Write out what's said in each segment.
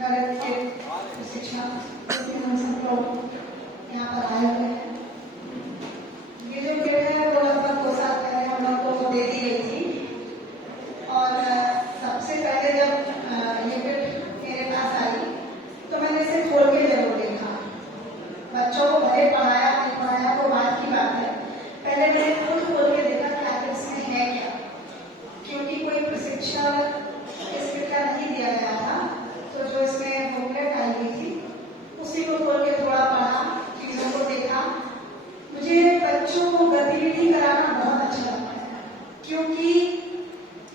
गणित के शिक्षक हम सब लोग यहाँ पर आए हुए हैं। ये जो किट है वो लगभग 2 साल पहले हम लोग को दे दी गई थी और सबसे पहले जब ये किट मेरे पास आई तो मैंने इसे खोल के जरूर देखा। बच्चों को भले पढ़ाया नहीं पढ़ाया वो बात की बात है, पहले मैंने खुद खोल के देखा कि आखिर इसमें है क्या, क्योंकि कोई प्रशिक्षण इस किट का नहीं दिया गया था। तो जो इसमें बुकलेट आई हुई थी उसी को खोल के थोड़ा पढ़ा, चीजों को देखा। मुझे बच्चों को गतिविधि कराना बहुत अच्छा लगता है, क्योंकि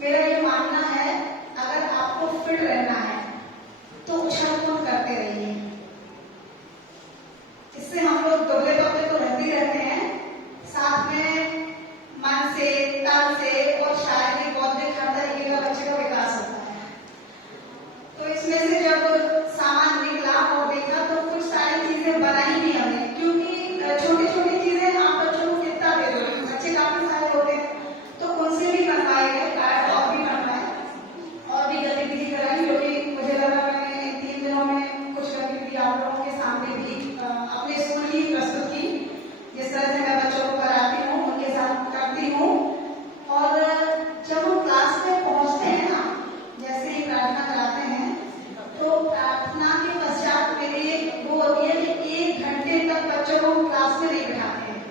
मेरा ये मानना है अगर आपको फिट रहना है तो उछल कूद करते रहिए। इससे हम लोग दुबले पतले तो रहते ही रहते हैं, साथ में मन से, तन से और शारीरिक बौद्धिक हर तरीके का बच्चे का विकास होता है। तो इसमें से जब सामान निकला और देखा तो कुछ सारी चीजें बनाई भी हमने, क्योंकि छोटी छोटी चीजें आप बच्चों को कितना दे दोगे, बच्चे काफी सारे होते हैं, तो उनसे भी बनवाए गए, कार्ड और भी बनवाए और भी गतिविधि कराई। जो कि मुझे लगा मैंने 3 दिनों में कुछ गतिविधि आप लोगों के सामने भी अपने स्कूल ही प्रस्तुत की। जिस तरह से मैं बच्चों को कराती हूँ उनके साथ करती हूँ। और जब हम क्लास में पहुंचते हैं ना, जैसे ही प्रार्थना कराते हैं तो प्रार्थना के पश्चात मेरी वो होती है कि 1 घंटे तक बच्चों को क्लास में नहीं बिठाते हैं।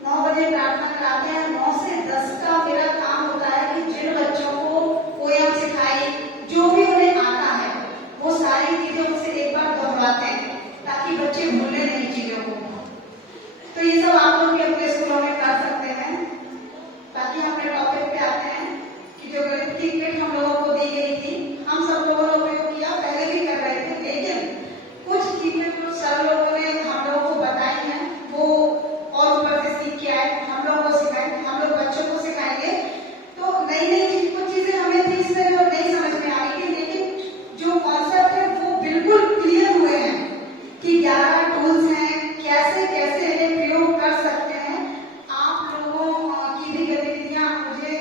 9 बजे प्रार्थना कराते हैं, 9 से 10 का मेरा काम होता है कि जिन बच्चों को पोयम सिखाई, जो भी उन्हें आता है वो सारी चीजें उनसे एक बार दोहराते हैं ताकि बच्चे भूले नहीं चीजों को। तो ये सब आप लोग भी अपने स्कूलों में कर सकते हैं। ताकि हम अपने टॉपिक पे आते हैं कि जो गणित की किट हम लोगों को दी गई थी, हम सब लोगों ने उपयोग किया, पहले भी कर रहे थे, लेकिन कुछ चीजें कुछ सर लोगों ने हम लोगों को बताई हैं, वो और ऊपर से सीख के आए, हम लोगों को सिखाएंगे, हम लोग बच्चों को सिखाएंगे। तो नई नई कुछ चीजें हमें थी इसमें जो नहीं समझ में आई थी, लेकिन जो कॉन्सेप्ट है वो बिल्कुल क्लियर हुए हैं कि 11 टूल्स हैं, कैसे कैसे इन्हें प्रयोग कर सकते हैं। आप लोगों की भी गतिविधियां मुझे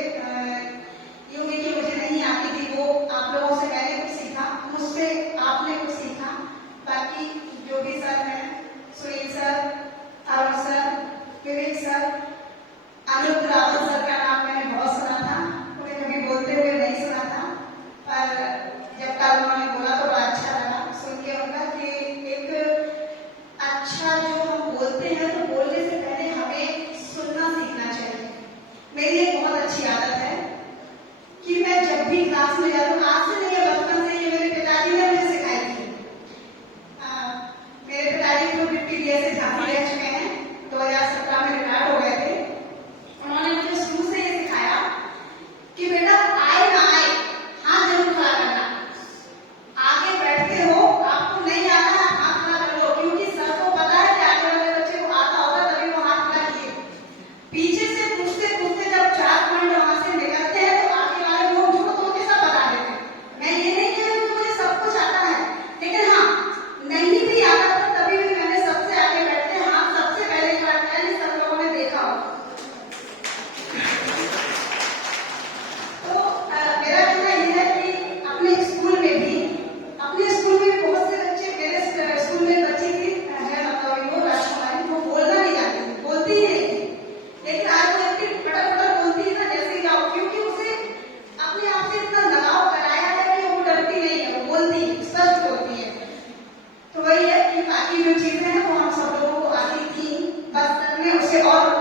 ये हुई कि मुझे नहीं आती थी, वो आप लोगों से मैंने कुछ सीखा, मुझसे आपने कुछ सीखा। बाकी जो भी सर हैं, सुनील सर, अरुण सर, विवेक सर, अमित रावत सर का नाम मैंने बहुत सुना था, उन्हें कभी बोलते हुए नहीं सुना था, पर जब कल उन्होंने बोला तो बड़ा अच्छा लगा सुन के उनका कि एक अच्छा जो हम बोलते हैं तो बोलने से पहले हमें सुनना सीखना चाहिए। मेरी एक बहुत अच्छी आदत है कि मैं जब भी क्लास में जाती हूँ, आज से नहीं है बचपन से, ये मेरे पिताजी ने मुझे सिखाई थी। मेरे पिताजी को 50 ईयर से झांसी रह चुके हैं, 2017 में रिटायर हो गए थे। उन्होंने मुझे शुरू से ये सिखाया कि बेटा आए ना आए हाथ जरूर खड़ा करना, आगे बैठते हो आपको नहीं आता है हाथ खड़ा कर लो, क्योंकि सर को पता है कि आगे वाले बच्चे को आता होगा तभी वो हाथ खड़ा किए। पीछे से पूछते पूछते जब 4 पॉइंट वहां से निकलते हैं तो आगे वाले लोग जो होते सब बता देते हैं। मैं ये नहीं कह रही हूँ कि मुझे सब कुछ आता है, लेकिन हाँ नहीं भी आता तो तभी भी मैंने सबसे आगे बैठते हाथ सबसे पहले खड़ा किया, ये सब लोगों ने देखा हो। तो मेरा कहना यह है कि अपने स्कूल में भी बहुत से बच्चे, मेरे स्कूल में बच्ची थी है मतलब वो राजकुमारी, वो बोलना नहीं जानती थी, बोलती ही नहीं थी, लेकिन आज वो इतनी फटक बोलती है ना जैसे जाओ, क्योंकि उसे अपने आप से इतना लगाव कराया है कि वो डरती नहीं है, वो बोलती स्पष्ट बोलती है। तो वही है कि बाकी जो चीजें हैं वो हम सब लोगों को आती थी, बस हमने उसे और